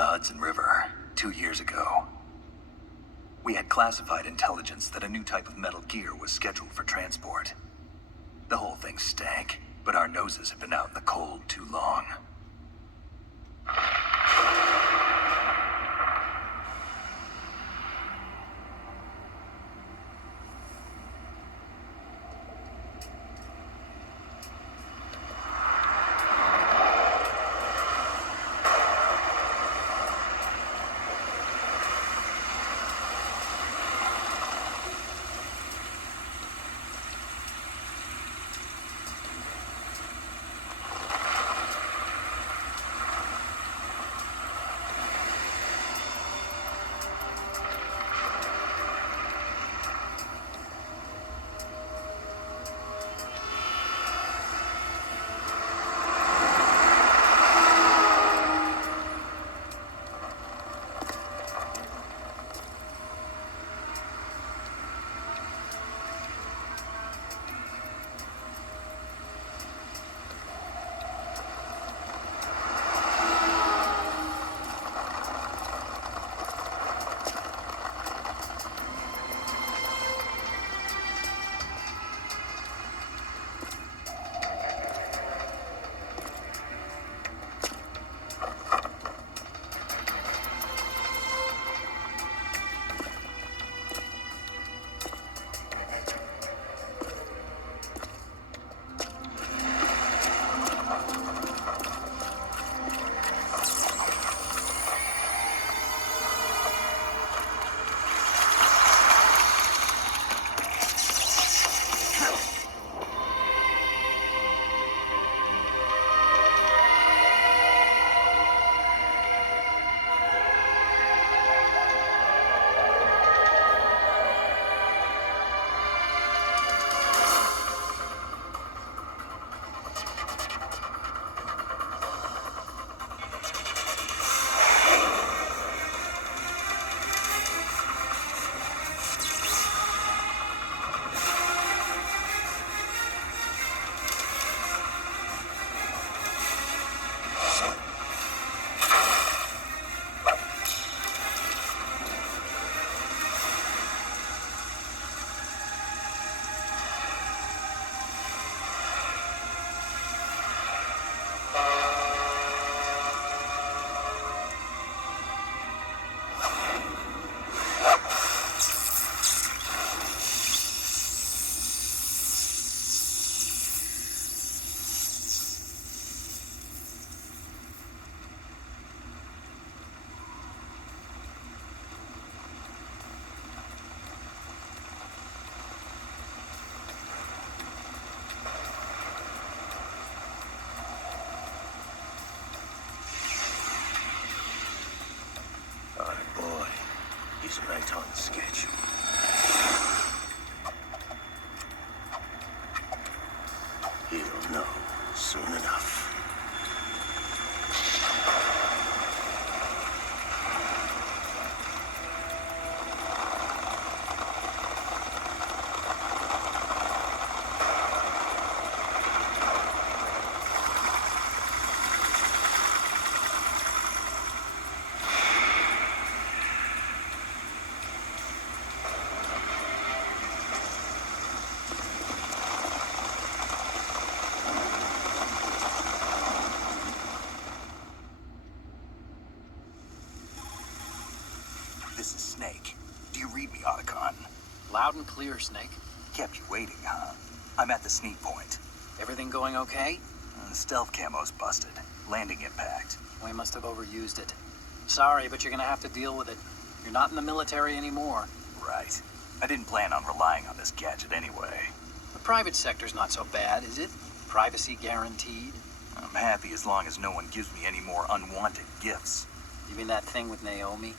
the Hudson River 2 years ago. We had classified intelligence that a new type of metal gear was scheduled for transport. The whole thing stank, but our noses have been out in the cold too long. He's right on schedule. He'll know soon enough. This is Snake. Do you read me, Otacon? Loud and clear, Snake. Kept you waiting, huh? I'm at the sneak point. Everything going okay? The stealth camo's busted. Landing impact. We must have overused it. Sorry, but you're gonna have to deal with it. You're not in the military anymore. Right. I didn't plan on relying on this gadget anyway. The private sector's not so bad, is it? Privacy guaranteed. I'm happy as long as no one gives me any more unwanted gifts. You mean that thing with Naomi?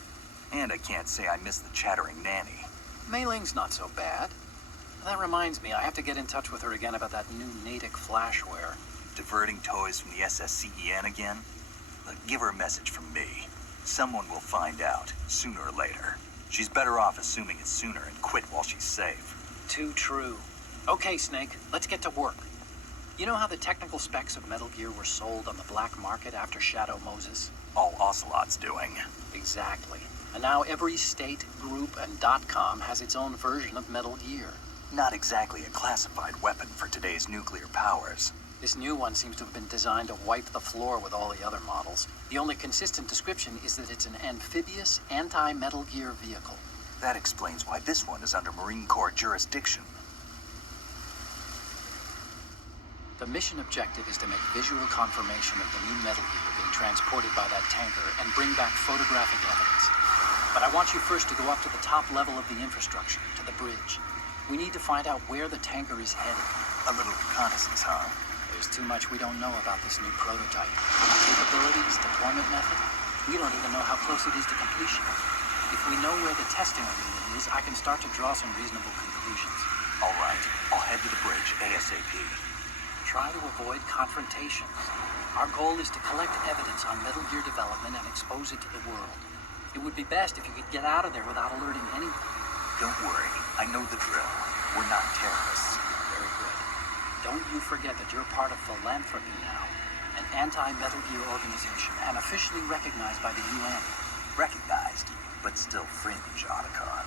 And I can't say I miss the chattering nanny. Mei Ling's not so bad. That reminds me, I have to get in touch with her again about that new Natick flashware. Diverting toys from the SSCEN again? Look, give her a message from me. Someone will find out, sooner or later. She's better off assuming it sooner and quit while she's safe. Too true. Okay, Snake, let's get to work. You know how the technical specs of Metal Gear were sold on the black market after Shadow Moses? all Ocelot's doing. Exactly. And now every state, group, and .com has its own version of Metal Gear. Not exactly a classified weapon for today's nuclear powers. This new one seems to have been designed to wipe the floor with all the other models. The only consistent description is that it's an amphibious, anti-Metal Gear vehicle. That explains why this one is under Marine Corps jurisdiction. The mission objective is to make visual confirmation of the new Metal Gear being transported by that tanker and bring back photographic evidence. But I want you first to go up to the top level of the infrastructure, to the bridge. We need to find out where the tanker is headed. A little reconnaissance, huh? There's too much we don't know about this new prototype. Capabilities, deployment method. We don't even know how close it is to completion. If we know where the testing arena is, I can start to draw some reasonable conclusions. All right, I'll head to the bridge ASAP. Try to avoid confrontations. Our goal is to collect evidence on Metal Gear development and expose it to the world. It would be best if you could get out of there without alerting anyone. Don't worry, I know the drill. We're not terrorists. Very good. Don't you forget that you're part of Philanthropy now, an anti-Metal Gear organization and officially recognized by the UN. Recognized, but still fringe, Otacon.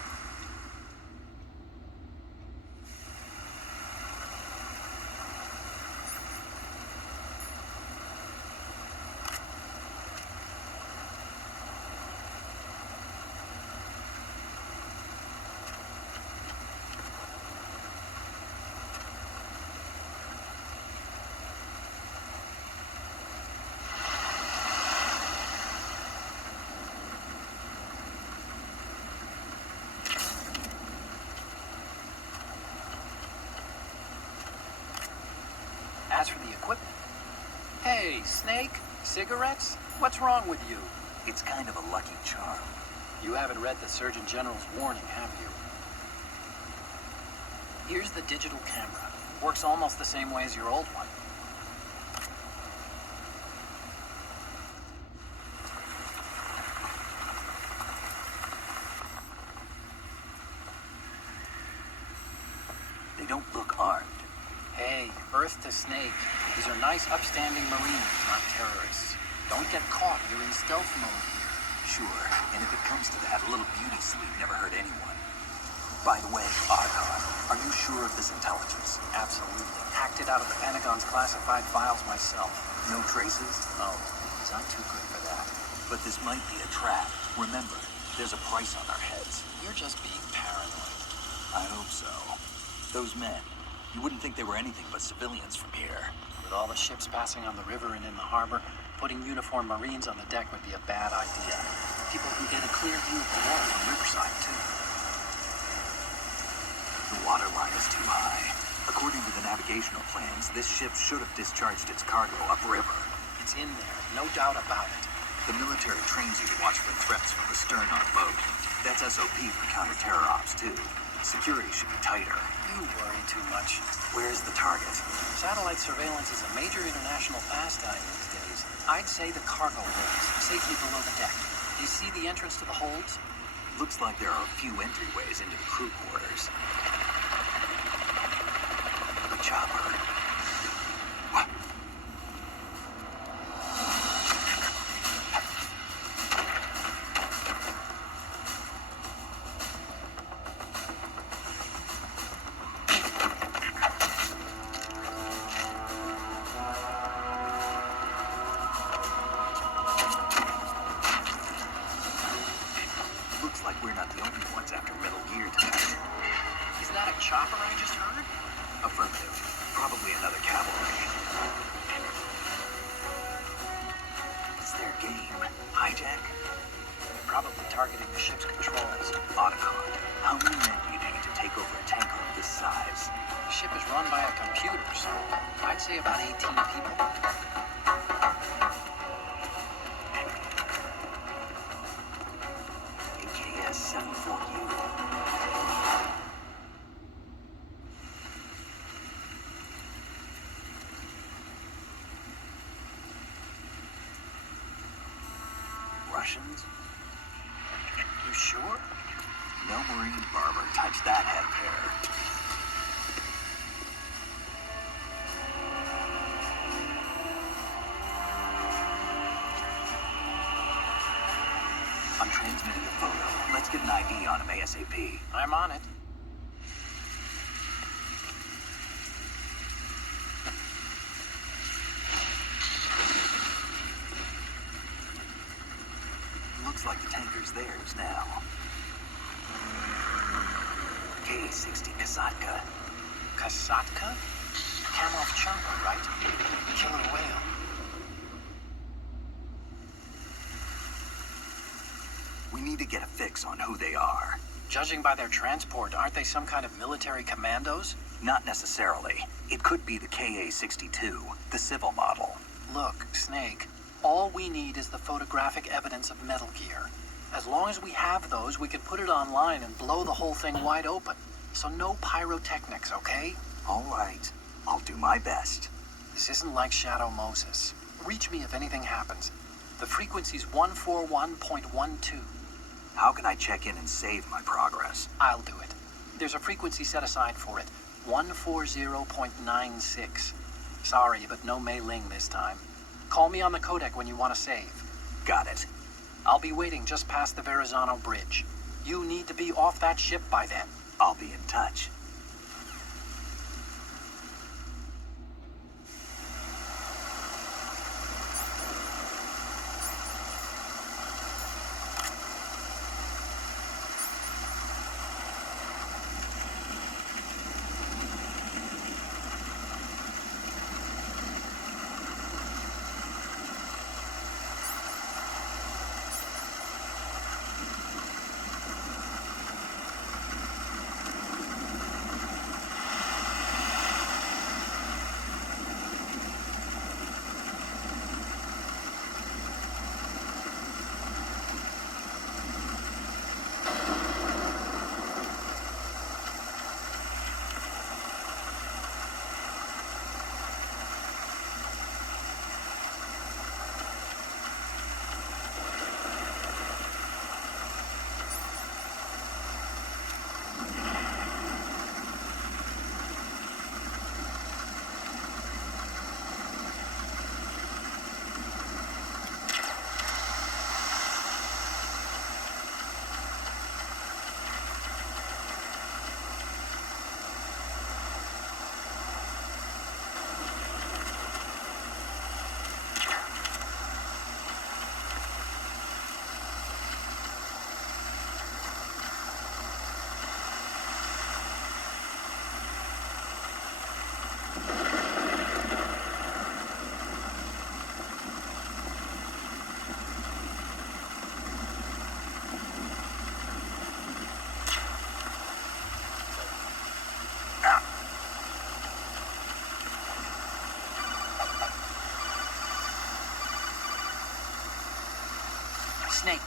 As for the equipment... Hey, Snake, cigarettes? What's wrong with you? It's kind of a lucky charm. You haven't read the Surgeon General's warning, have you? Here's the digital camera. Works almost the same way as your old one. They don't look armed. Hey, Earth to Snake. These are nice, upstanding Marines, not terrorists. Don't get caught. You're in stealth mode here. Sure, and if it comes to that, a little beauty sleep never hurt anyone. By the way, Otacon, are you sure of this intelligence? Absolutely. Hacked it out of the Pentagon's classified files myself. No traces? Oh, please, I'm too good for that. But this might be a trap. Remember, there's a price on our heads. You're just being paranoid. I hope so. Those men, you wouldn't think they were anything but civilians from here. With all the ships passing on the river and in the harbor, putting uniformed Marines on the deck would be a bad idea. People can get a clear view of the water from Riverside, too. The water line is too high. According to the navigational plans, this ship should have discharged its cargo upriver. It's in there, no doubt about it. The military trains you to watch for threats from the stern on a boat. That's SOP for counter-terror ops, too. Security should be tighter. You worry too much. Where's the target? Satellite surveillance is a major international pastime these days. I'd say the cargo holds, safely below the deck. Do you see the entrance to the holds? Looks like there are a few entryways into the crew quarters. The chopper. What? Looks like we're not the only ones after Metal Gear tonight. Is that a chopper I just heard? Affirmative. Probably another cavalry. It's their game. Hijack? They're probably targeting the ship's controls. Otacon, how many men do you need to take over a tanker of this size? The ship is run by a computer, so I'd say about 18 people. AKS 74U. Russians? You sure? No Marine barber touched that head pair. transmitted a photo. Let's get an ID on him ASAP. I'm on it. Looks like the tanker's theirs now. Ka-60 Kasatka. Kasatka? Kamov chopper, right? Killer whale. We need to get a fix on who they are. Judging by their transport, aren't they some kind of military commandos? Not necessarily. It could be the Ka-62, the civil model. Look, Snake, all we need is the photographic evidence of Metal Gear. As long as we have those, we can put it online and blow the whole thing wide open. So no pyrotechnics, okay? All right. I'll do my best. This isn't like Shadow Moses. Reach me if anything happens. The frequency's 141.12. How can I check in and save my progress? I'll do it. There's a frequency set aside for it. 140.96. Sorry, but no Mei Ling this time. Call me on the codec when you want to save. Got it. I'll be waiting just past the Verrazano Bridge. You need to be off that ship by then. I'll be in touch. Snake,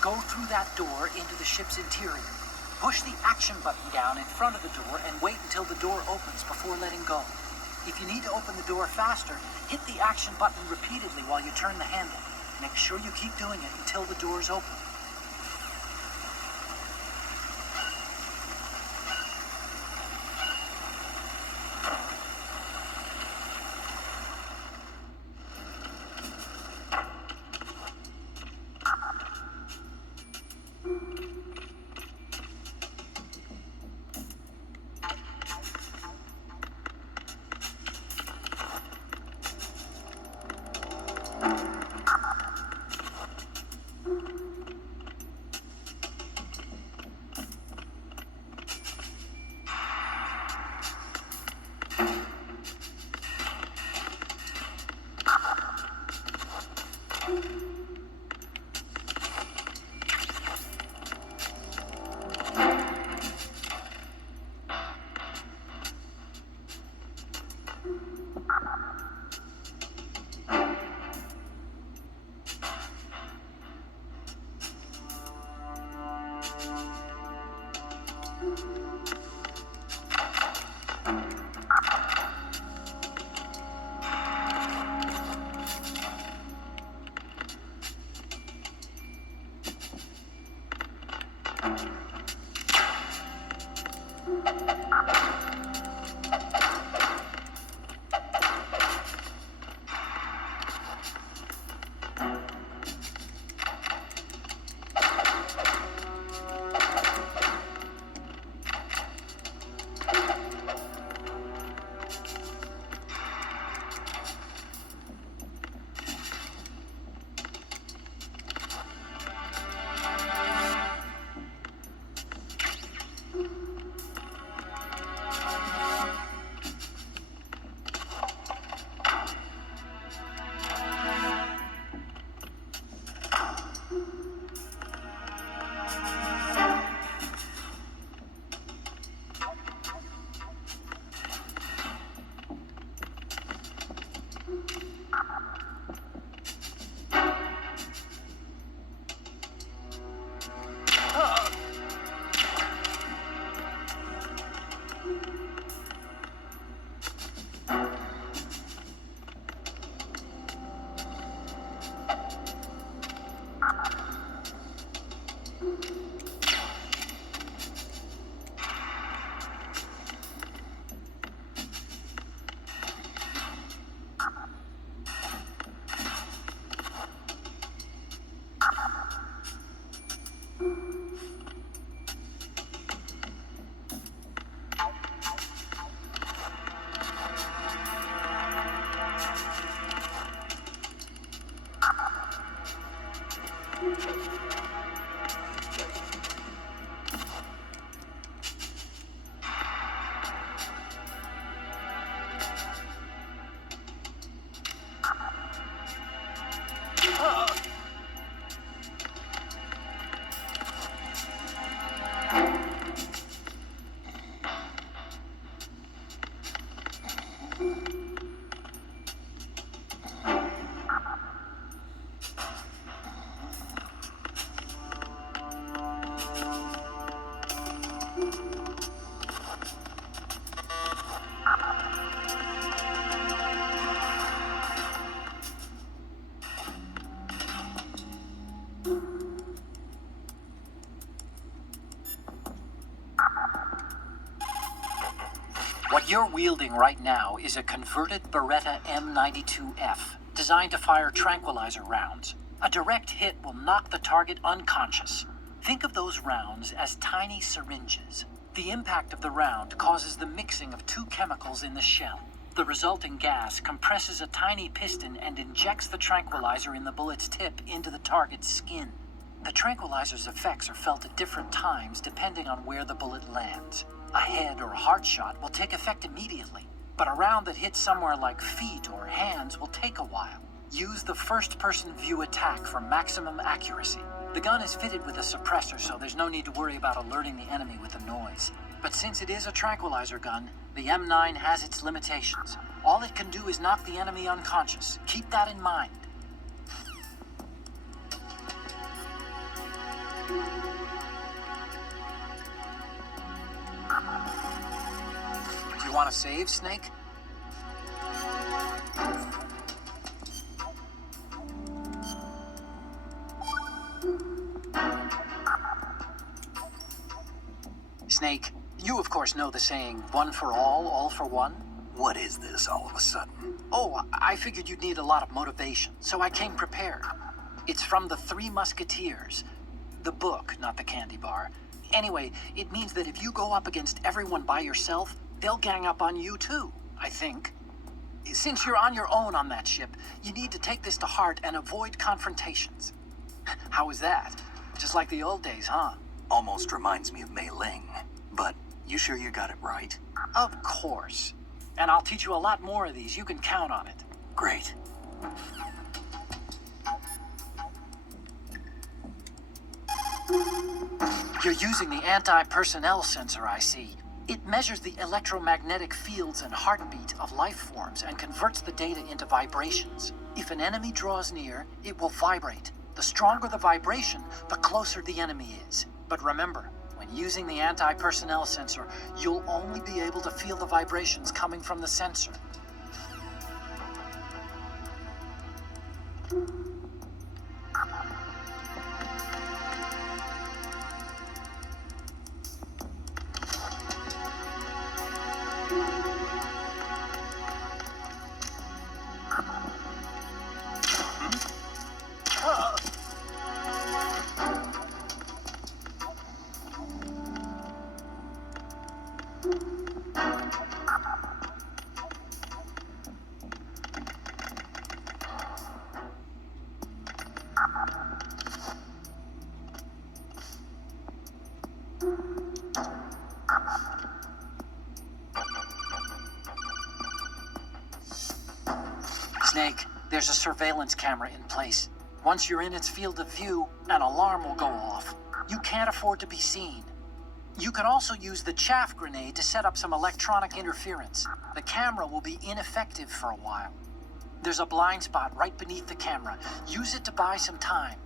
go through that door into the ship's interior. Push the action button down in front of the door and wait until the door opens before letting go. If you need to open the door faster, hit the action button repeatedly while you turn the handle. Make sure you keep doing it until the door's open. What you're wielding right now is a converted Beretta M92F, designed to fire tranquilizer rounds. A direct hit will knock the target unconscious. Think of those rounds as tiny syringes. The impact of the round causes the mixing of two chemicals in the shell. The resulting gas compresses a tiny piston and injects the tranquilizer in the bullet's tip into the target's skin. The tranquilizer's effects are felt at different times depending on where the bullet lands. A head or heart shot will take effect immediately, but a round that hits somewhere like feet or hands will take a while. Use the first-person view attack for maximum accuracy. The gun is fitted with a suppressor, so there's no need to worry about alerting the enemy with the noise. But since it is a tranquilizer gun, the M9 has its limitations. All it can do is knock the enemy unconscious. Keep that in mind. Do you want to save, Snake? Snake, you of course know the saying, one for all for one? What is this all of a sudden? Oh, I figured you'd need a lot of motivation, so I came prepared. It's from the Three Musketeers. The book, not the candy bar. Anyway, it means that if you go up against everyone by yourself, they'll gang up on you too, I think. Since you're on your own on that ship, you need to take this to heart and avoid confrontations. How was that? Just like the old days, huh? Almost reminds me of Mei Ling. But you sure you got it right? Of course. And I'll teach you a lot more of these. You can count on it. Great. You're using the anti-personnel sensor, I see. It measures the electromagnetic fields and heartbeat of life forms and converts the data into vibrations. If an enemy draws near, it will vibrate. The stronger the vibration, the closer the enemy is. But remember, when using the anti-personnel sensor, you'll only be able to feel the vibrations coming from the sensor. Snake, there's a surveillance camera in place. Once you're in its field of view, an alarm will go off. You can't afford to be seen. You can also use the chaff grenade to set up some electronic interference. The camera will be ineffective for a while. There's a blind spot right beneath the camera. Use it to buy some time.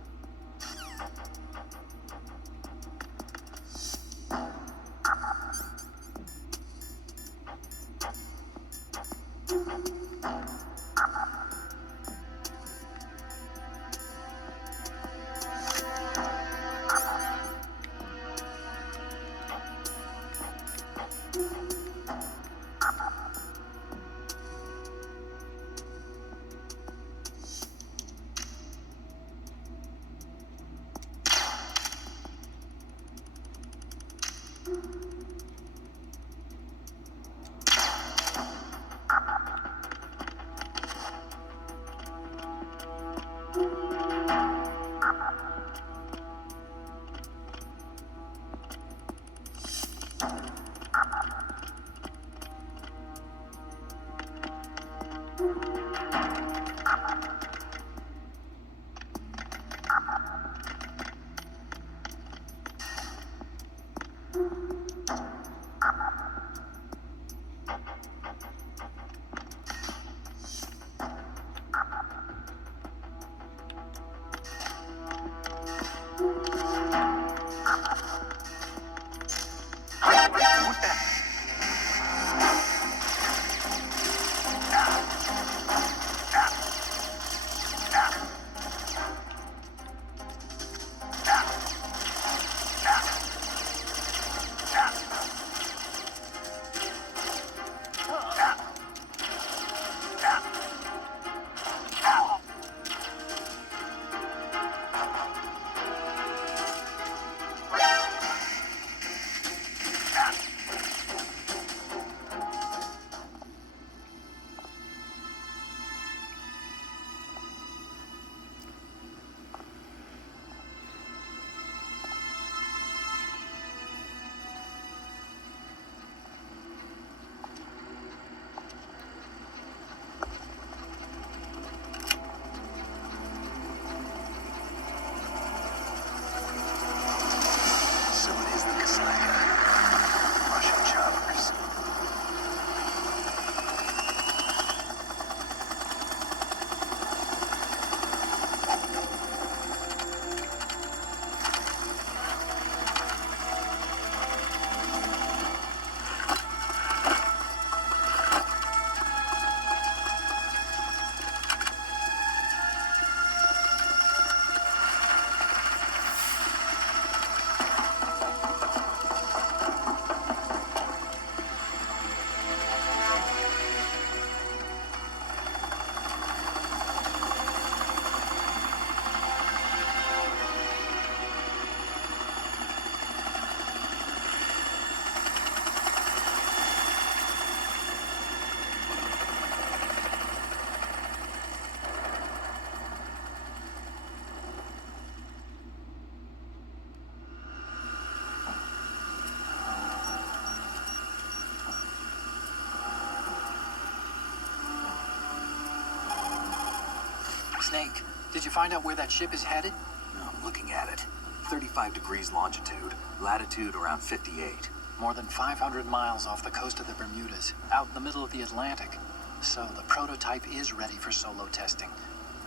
Snake, did you find out where that ship is headed? I'm looking at it. 35 degrees longitude, latitude around 58. More than 500 miles off the coast of the Bermudas, out in the middle of the Atlantic. So the prototype is ready for solo testing.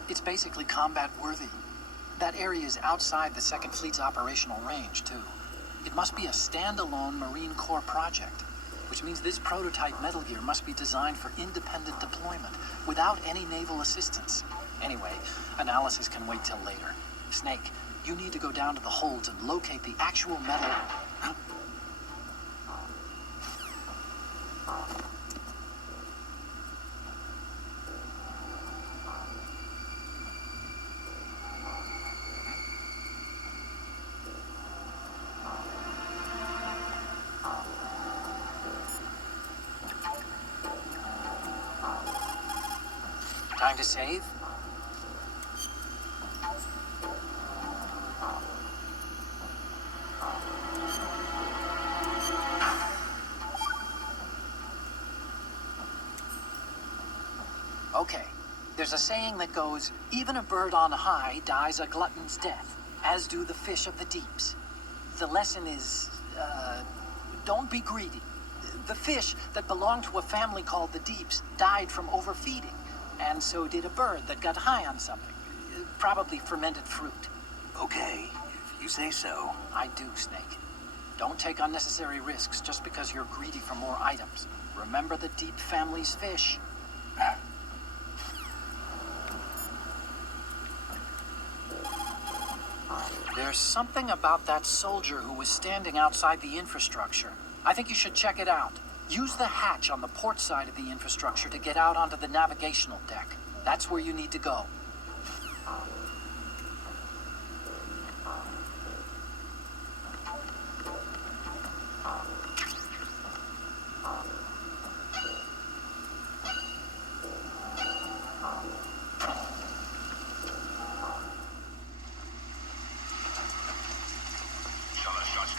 It's basically combat worthy. That area is outside the Second Fleet's operational range, too. It must be a standalone Marine Corps project, which means this prototype Metal Gear must be designed for independent deployment, without any naval assistance. Anyway, analysis can wait till later. Snake, you need to go down to the holds and locate the actual metal... Time to save? Okay, there's a saying that goes, even a bird on high dies a glutton's death, as do the fish of the deeps. The lesson is, don't be greedy. The fish that belonged to a family called the Deeps died from overfeeding, and so did a bird that got high on something, probably fermented fruit. Okay, if you say so. I do, Snake. Don't take unnecessary risks just because you're greedy for more items. Remember the Deep family's fish. There's something about that soldier who was standing outside the infrastructure. I think you should check it out. Use the hatch on the port side of the infrastructure to get out onto the navigational deck. That's where you need to go.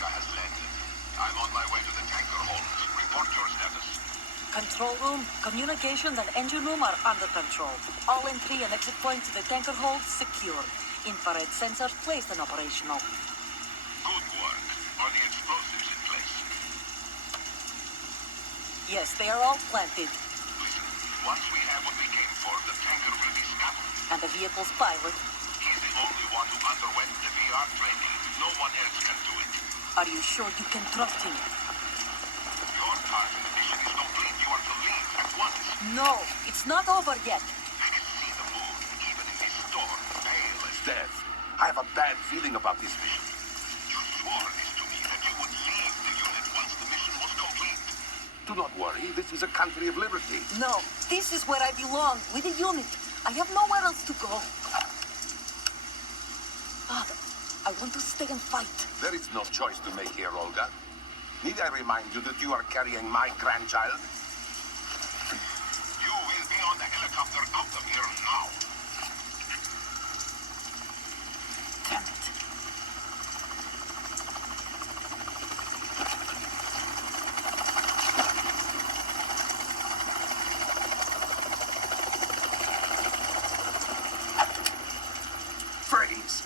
Has landed. I'm on my way to the tanker hold. Report your status. Control room, communications and engine room are under control. All entry and exit points to the tanker hold secured. Infrared sensors placed and operational. Good work. Are the explosives in place? Yes, they are all planted. Listen, once we have what we came for, the tanker will be scuttled. And the vehicle's pilot. He's the only one who underwent the VR training. No one else can do it. Are you sure you can trust him? Your part in the mission is complete. You are to leave at once. No, it's not over yet. I can see the moon, even in this storm, pale as Death. I have a bad feeling about this mission. you swore this to me that you would leave the unit once the mission was complete. Do not worry. This is a country of liberty. No, this is where I belong, with the unit. I have nowhere else to go. Father, I want to stay and fight. There is no choice to make here, Olga. Need I remind you that you are carrying my grandchild? You will be on the helicopter out of here now. Damn it. Freeze!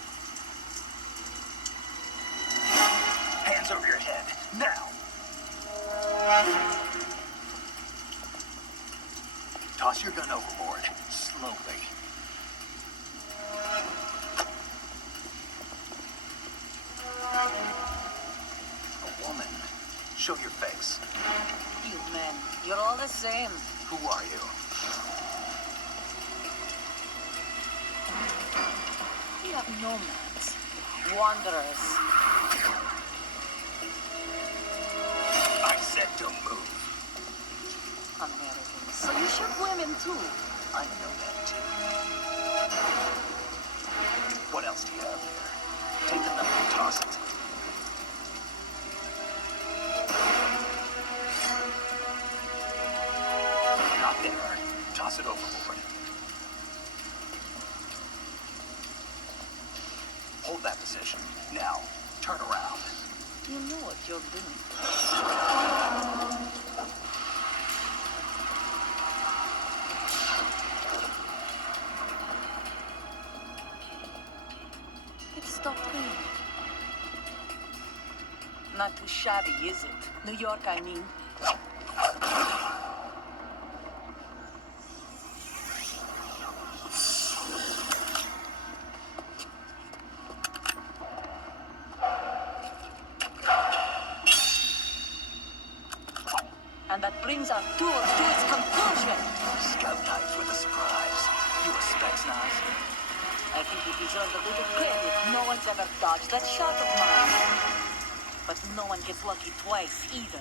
Hands over your head, now! Toss your gun overboard, slowly. A woman. Show your face. You men, you're all the same. Who are you? We are nomads, wanderers. I said don't move. Americans. So you shoot women too. I know that too. What else do you have here? Take the knife and toss it. Not there. Toss it overboard. Hold that position. Now, turn around. You know what you're doing. not too shabby, is it? New York, I mean. And that brings our tour to its conclusion. Scout knife with a surprise. You a specs nose? I think we deserve a little credit. No one's ever dodged that shot of mine. But no one gets lucky twice either.